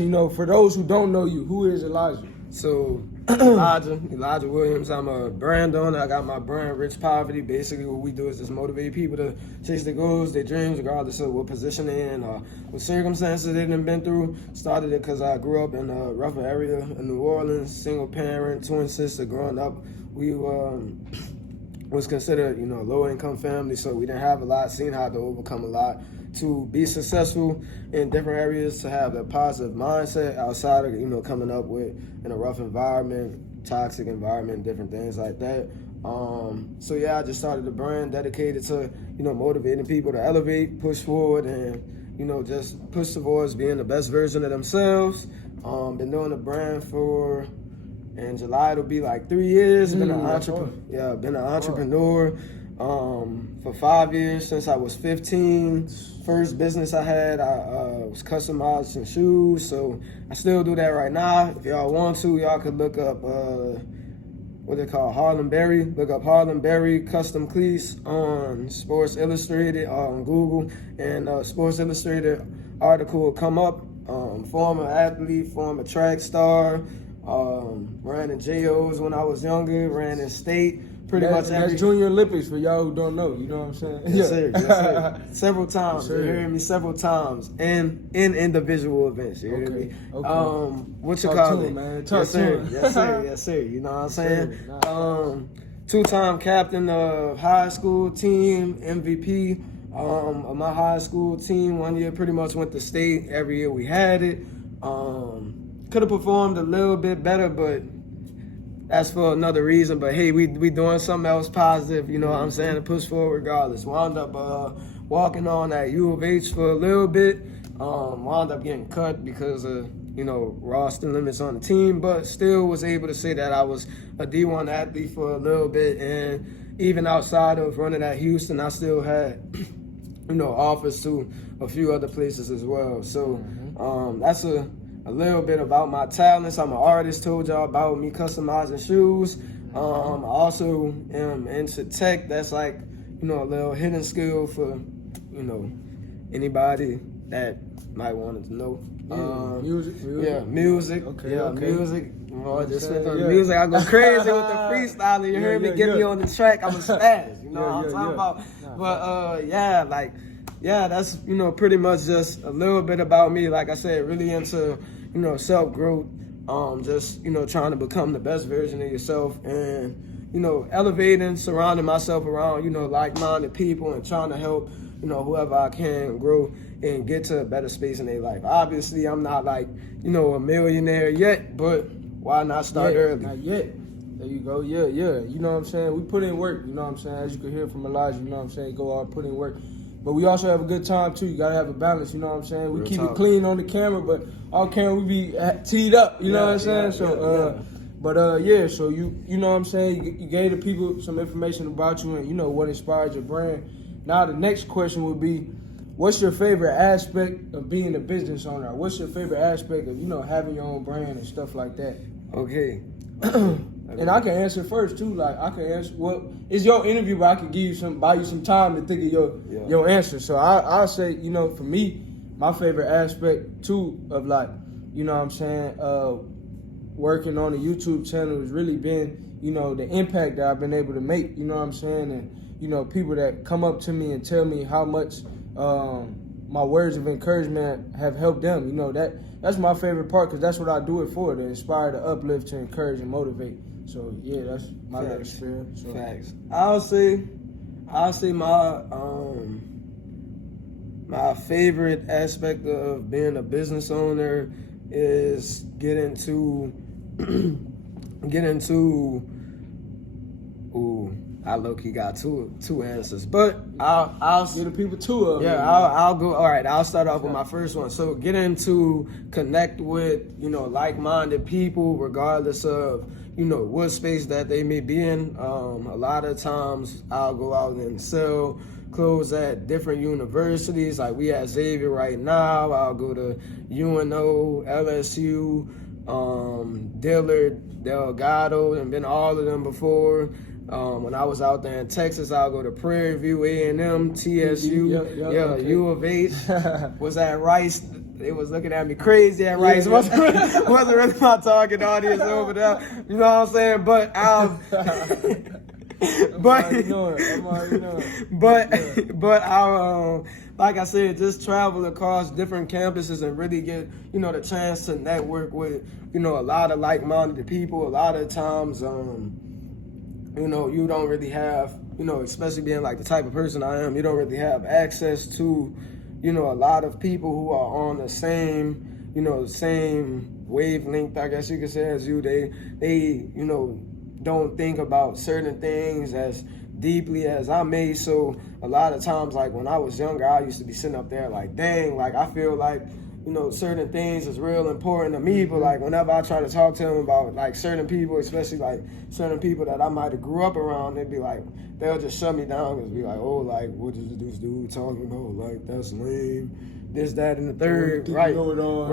You know, for those who don't know you, who is Elijah? So, Elijah Williams, I'm a brand owner. I got my brand, Rich Poverty. Basically, what we do is just motivate people to chase their goals, their dreams, regardless of what position they're in or what circumstances they've been through. Started it because I grew up in a rougher area in New Orleans, single parent, twin sister. Growing up, we was considered, a low-income family, so we didn't have a lot, seen how to overcome a lot. To be successful in different areas, to have a positive mindset outside of, coming up with in a rough environment, toxic environment, different things like that. So yeah, I just started a brand dedicated to, motivating people to elevate, push forward, and, just push towards being the best version of themselves. Been doing the brand for, in July, it'll be like 3 years. Been an entrepreneur. For 5 years, since I was 15. First business I had, I was customizing shoes, so I still do that right now. If y'all want to, y'all could look up what they call Harlem Berry. Look up Harlem Berry custom cleats on Sports Illustrated on Google, and Sports Illustrated article will come up. Former athlete, former track star, ran in JOs when I was younger, ran in state. That's Junior Olympics for y'all who don't know. You know what I'm saying? Yes, sir. Yes, sir. Several times. Yes, you heard me several times, and in individual events. You heard me? Okay. What you call it, man? Yes, sir. Yes, sir. Yes, sir. You know what I'm saying? Two-time captain of high school team, MVP of my high school team. 1 year pretty much went to state. Every year we had it. Could have performed a little bit better, but that's for another reason. But hey, we doing something else positive, you know what I'm saying, to push forward regardless. Wound up walking on at U of H for a little bit. Wound up getting cut because of, roster limits on the team, but still was able to say that I was a D1 athlete for a little bit. And even outside of running at Houston, I still had, offers to a few other places as well. So that's a little bit about my talents. I'm an artist, told y'all about me customizing shoes. I also am into tech. That's like, a little hidden skill for, anybody that might want to know. Music. Yeah, music. Okay. Music. Just spent on music. I go crazy with the freestyling. You heard me? Get me on the track. I'm a spaz. You know what I'm talking about? But that's, pretty much just a little bit about me. Like I said, really into, self-growth, just, trying to become the best version of yourself and, elevating, surrounding myself around, like-minded people and trying to help, whoever I can grow and get to a better space in their life. Obviously, I'm not like, a millionaire yet, but why not start early? Not yet. There you go. Yeah. You know what I'm saying? We put in work, you know what I'm saying? As you can hear from Elijah, you know what I'm saying? Go out, put in work. But we also have a good time, too. You got to have a balance, you know what I'm saying? We keep it clean on the camera, but off camera we be teed up, you know what I'm saying? So you know what I'm saying? You gave the people some information about you and, what inspired your brand. Now the next question would be, what's your favorite aspect of being a business owner? What's your favorite aspect of, having your own brand and stuff like that? Okay. And I can answer first too. Like I can answer. Well, it's your interview, but I can buy you some time to think of your answer. So I'll say, for me, my favorite aspect too of like, what I'm saying, working on a YouTube channel has really been, the impact that I've been able to make. You know what I'm saying, and people that come up to me and tell me how much my words of encouragement have helped them. That's my favorite part because that's what I do it for, to inspire, to uplift, to encourage, and motivate. So yeah, that's my little experience. So. Facts. I'll say my my favorite aspect of being a business owner is get into. I low-key got two answers, but I'll give the people two of them. Yeah, I'll go. All right, I'll start off with my first one. So get into connect with like-minded people, regardless of what space that they may be in. A lot of times I'll go out and sell clothes at different universities. Like we at Xavier right now. I'll go to UNO, LSU, Dillard, Delgado, and been all of them before. When I was out there in Texas, I'll go to Prairie View, A&M, TSU, U of H. Was at Rice they was looking at me crazy at Rice. Wasn't really my target audience over there. You know what I'm saying? But but I'll like I said, just travel across different campuses and really get, you know, the chance to network with, you know, a lot of like-minded people. A lot of times, you know, you don't really have, you know, especially being like the type of person I am, you don't really have access to, you know, a lot of people who are on the same, you know, same wavelength, I guess you could say, as you. They, you know, don't think about certain things as deeply as I may. So a lot of times, like when I was younger, I used to be sitting up there like, dang, like I feel like, you know, certain things is real important to me. But like whenever I try to talk to them about like certain people, especially like certain people that I might have grew up around, they'd be like, they'll just shut me down and be like, oh, like what is this dude talking about? Like that's lame. This, that, and the third. Right, all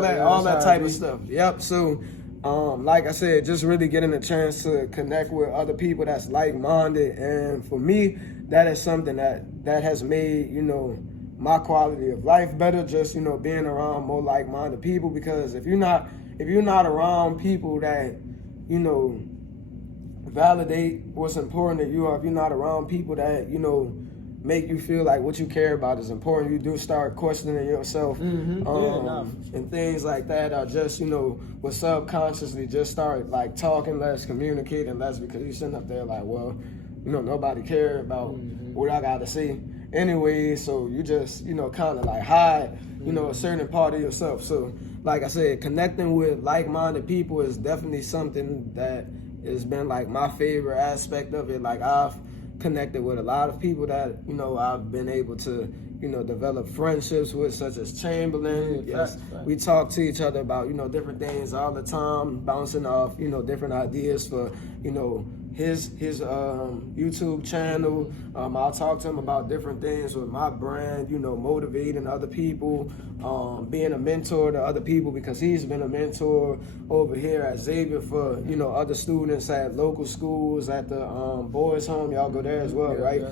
that type of stuff. Yep. So like I said, just really getting a chance to connect with other people that's like-minded. And for me, that is something that has made, you know, my quality of life better, just, you know, being around more like-minded people. Because if you're not around people that, you know, validate what's important to you, or if you're not around people that, you know, make you feel like what you care about is important, you do start questioning yourself. And things like that are just, you know, will subconsciously just start like talking less, communicating less, because you're sitting up there like, well, you know, nobody cares about what I got to say anyway, so you just, you know, kind of like hide, you know, a certain part of yourself. So like I said, connecting with like-minded people is definitely something that has been like my favorite aspect of it. Like I've connected with a lot of people that, you know, I've been able to, you know, develop friendships with, such as Chamberlain. We talk to each other about, you know, different things all the time, bouncing off, you know, different ideas for, you know, his YouTube channel. I'll talk to him about different things with my brand, you know, motivating other people, being a mentor to other people, because he's been a mentor over here at Xavier for, you know, other students at local schools, at the boys' home. Y'all go there as well, right?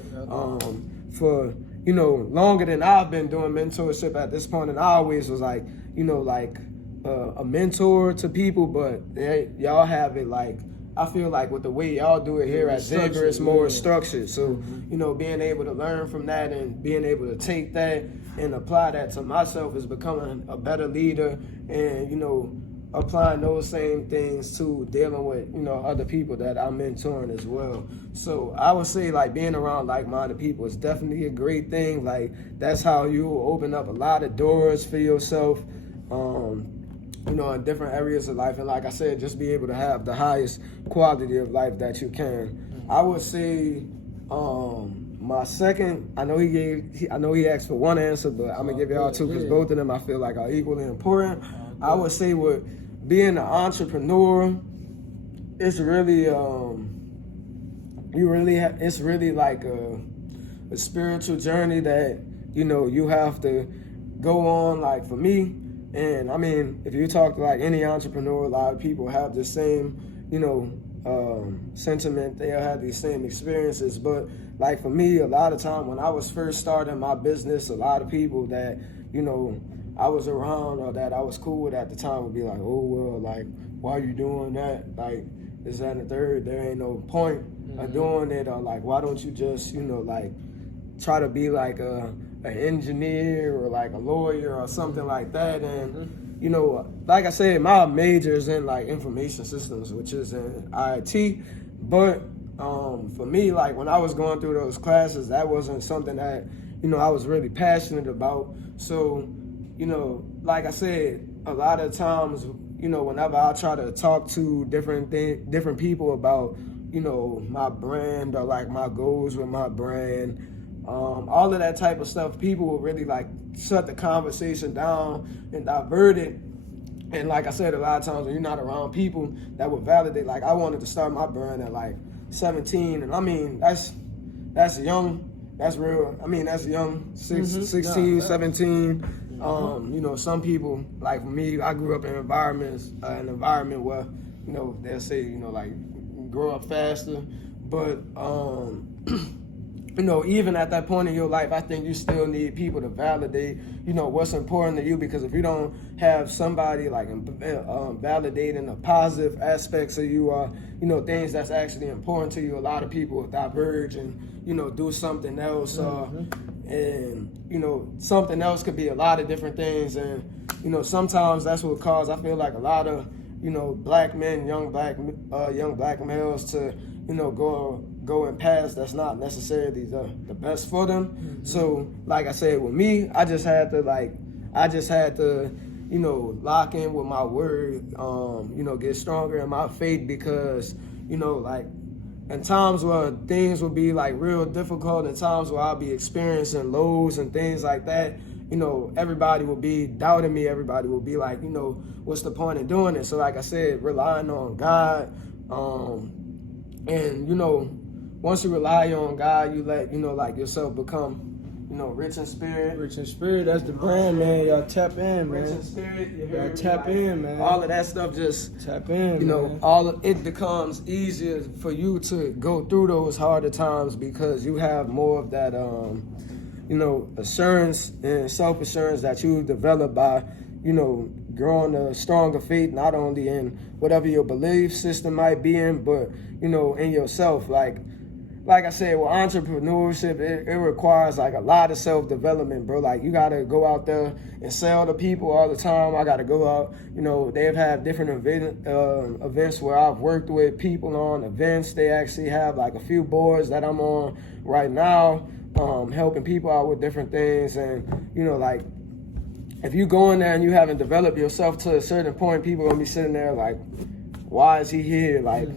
For, you know, longer than I've been doing mentorship at this point, and I always was like, you know, like a mentor to people, but y'all have it like, I feel like with the way y'all do it here at Xavier, it's more structured. So, you know, being able to learn from that and being able to take that and apply that to myself is becoming a better leader, and, you know, applying those same things to dealing with, you know, other people that I'm mentoring as well. So I would say like being around like-minded people is definitely a great thing. Like that's how you open up a lot of doors for yourself, you know, in different areas of life. And like I said, just be able to have the highest quality of life that you can. I would say my second, I know he asked for one answer, but I'm gonna give y'all two, because both of them I feel like are equally important. I would say with being an entrepreneur, it's really it's really like a spiritual journey that, you know, you have to go on. Like for me, and I mean, if you talk to like any entrepreneur, a lot of people have the same, you know, sentiment. They'll have these same experiences. But like for me, a lot of time when I was first starting my business, a lot of people that, you know, I was around or that I was cool with at the time would be like, oh, well, like, why are you doing that? Like, this, that, and the third, there ain't no point of doing it. Or like, why don't you just, you know, like, try to be like an engineer or like a lawyer or something like that. And, you know, like I said, my major is in like information systems, which is in IT. But for me, like when I was going through those classes, that wasn't something that, you know, I was really passionate about. So, you know, like I said, a lot of times, you know, whenever I try to talk to different people about, you know, my brand or like my goals with my brand, all of that type of stuff, people will really like shut the conversation down and divert it. And like I said, a lot of times when you're not around people that would validate, like I wanted to start my brand at like 17, and I mean, that's young. That's real. I mean, that's young, 16, 17. You know, some people, like for me, I grew up in an environment where, you know, they'll say, you know, like grow up faster. But you know, even at that point in your life, I think you still need people to validate, you know, what's important to you. Because if you don't have somebody like validating the positive aspects of you, you know, things that's actually important to you, a lot of people will diverge and, you know, do something else. And, you know, something else could be a lot of different things. And, you know, sometimes that's what causes, I feel like, a lot of, you know, black men, young black males to, you know, go in paths that's not necessarily the best for them. So, like I said, with me, I just had to, you know, lock in with my word, you know, get stronger in my faith, because, you know, like, in times where things will be like real difficult, in times where I'll be experiencing lows and things like that, you know, everybody will be doubting me. Everybody will be like, you know, what's the point in doing it? So like I said, relying on God, and, you know, once you rely on God, you let, you know, like, yourself become, you know, rich in spirit. Rich in spirit, that's the brand, man. Y'all tap in, man. Rich in spirit, you hear Y'all me? tap Like, in, man. all of that stuff just Tap in, you know, man. it becomes easier for you to go through those harder times, because you have more of that, you know, assurance and self-assurance that you develop by, you know, growing a stronger faith, not only in whatever your belief system might be in, but, you know, in yourself. Like I said, with entrepreneurship, it requires like a lot of self-development, bro. Like, you gotta go out there and sell to people all the time. I gotta go out, you know, they've had different events where I've worked with people on events. They actually have like a few boards that I'm on right now, helping people out with different things. And, you know, like, if you go in there and you haven't developed yourself to a certain point, people gonna be sitting there like, why is he here? Like,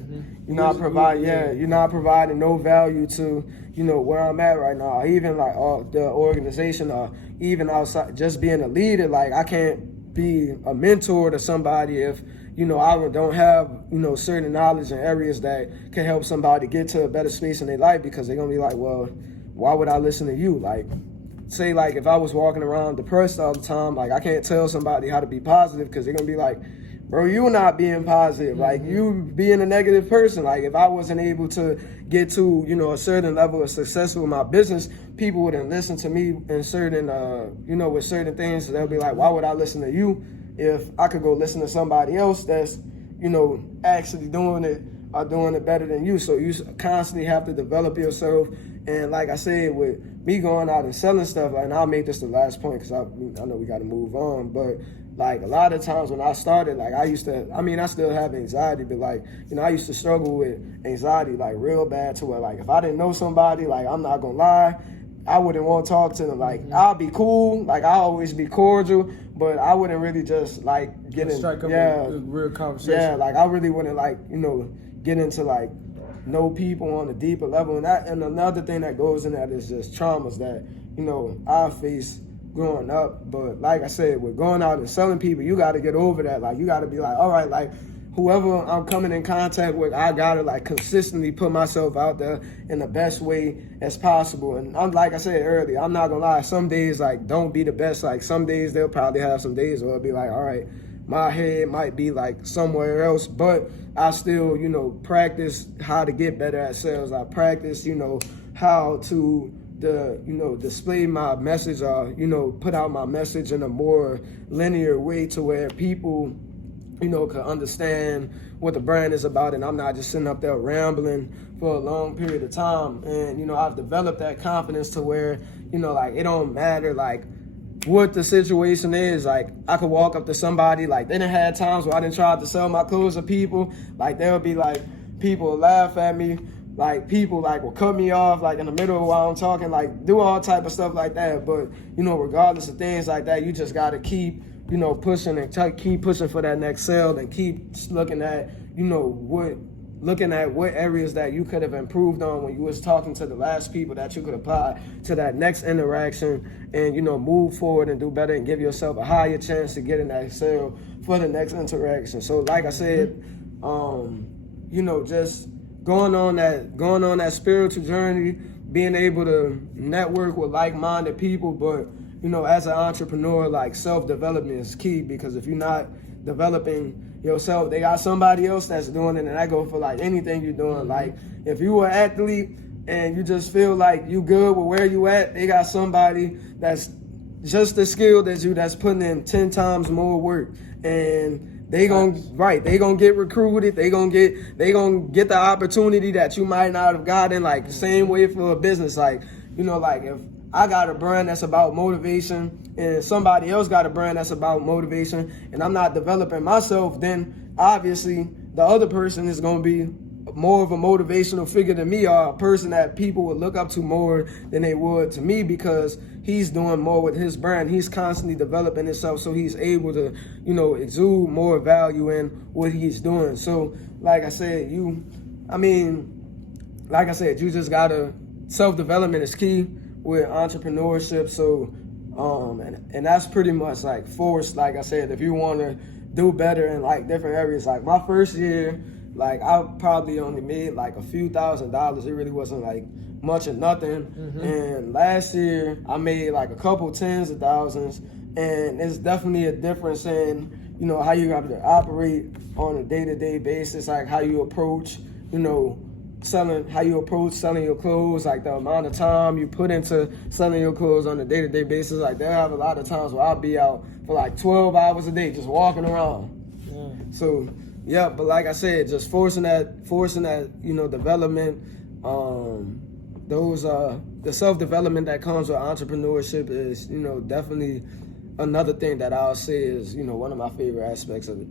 you're not providing no value to, you know, where I'm at right now. Even like the organization, or even outside, just being a leader. Like, I can't be a mentor to somebody if, you know, I don't have, you know, certain knowledge in areas that can help somebody get to a better space in their life, because they're gonna be like, well, why would I listen to you? Like, say, like, if I was walking around depressed all the time, like, I can't tell somebody how to be positive, because they're gonna be like, bro, you not being positive. Like, you being a negative person. Like, if I wasn't able to get to, you know, a certain level of success with my business, people wouldn't listen to me in certain, you know, with certain things. So they'll be like, why would I listen to you if I could go listen to somebody else that's, you know, actually doing it better than you? So you constantly have to develop yourself. And like I said, with me going out and selling stuff, and I'll make this the last point, because I know we got to move on, but like, a lot of times when I started, like, I still have anxiety, but like, you know, I used to struggle with anxiety like real bad, to where, like, if I didn't know somebody, like, I'm not gonna lie, I wouldn't want to talk to them. Like, I'll be cool, like, I'll always be cordial, but I wouldn't really just like get in, strike up a real conversation. Yeah, like, I really wouldn't, like, you know, get into like know people on a deeper level. And another thing that goes in that is just traumas that, you know, I face growing up. But like I said, with going out and selling people, you got to get over that. Like, you got to be like, all right, like, whoever I'm coming in contact with, I got to like consistently put myself out there in the best way as possible. And I'm, like I said earlier, I'm not gonna lie, some days like don't be the best. Like, some days they'll probably have some days where it'll be like, all right, my head might be like somewhere else, but I still, you know, practice how to get better at sales. I practice, you know, how to display my message, or, you know, put out my message in a more linear way, to where people, you know, can understand what the brand is about, and I'm not just sitting up there rambling for a long period of time. And, you know, I've developed that confidence to where, you know, like, it don't matter, like, what the situation is. Like, I could walk up to somebody, like, they done had times where I done tried to sell my clothes to people, like, there'll be, like, people laugh at me, like, people, like, will cut me off, like, in the middle of while I'm talking, like, do all type of stuff like that. But, you know, regardless of things like that, you just got to keep, you know, pushing and keep pushing for that next sale, and keep looking at, you know, what areas that you could have improved on when you was talking to the last people, that you could apply to that next interaction, and, you know, move forward and do better, and give yourself a higher chance to get in that sale for the next interaction. So like I said, you know, just going on that spiritual journey, being able to network with like-minded people. But, you know, as an entrepreneur, like, self-development is key, because if you're not developing yourself, they got somebody else that's doing it. And that goes for like anything you're doing. Like, if you were an athlete and you just feel like you good with where you at, they got somebody that's just as skilled as you that's putting in 10 times more work. And they gonna get recruited. They gonna get the opportunity that you might not have gotten. Like same way for a business. Like, you know, like if I got a brand that's about motivation and somebody else got a brand that's about motivation and I'm not developing myself, then obviously the other person is gonna be more of a motivational figure than me, or a person that people would look up to more than they would to me, because he's doing more with his brand. He's constantly developing himself, so he's able to, you know, exude more value in what he's doing. So, like I said, you just gotta, self-development is key with entrepreneurship. So, and that's pretty much like forced. Like I said, if you want to do better in like different areas, like my first year, like I probably only made like a few $1,000s. It really wasn't like much or nothing. And last year I made like a couple tens of thousands, and it's definitely a difference in, you know, how you have to operate on a day-to-day basis, like how you approach, you know, selling your clothes, like the amount of time you put into selling your clothes on a day-to-day basis. Like there have a lot of times where I'll be out for like 12 hours a day just walking around. So yeah, but like I said, just forcing that, you know, development, the self-development that comes with entrepreneurship is, you know, definitely another thing that I'll say is, you know, one of my favorite aspects of it.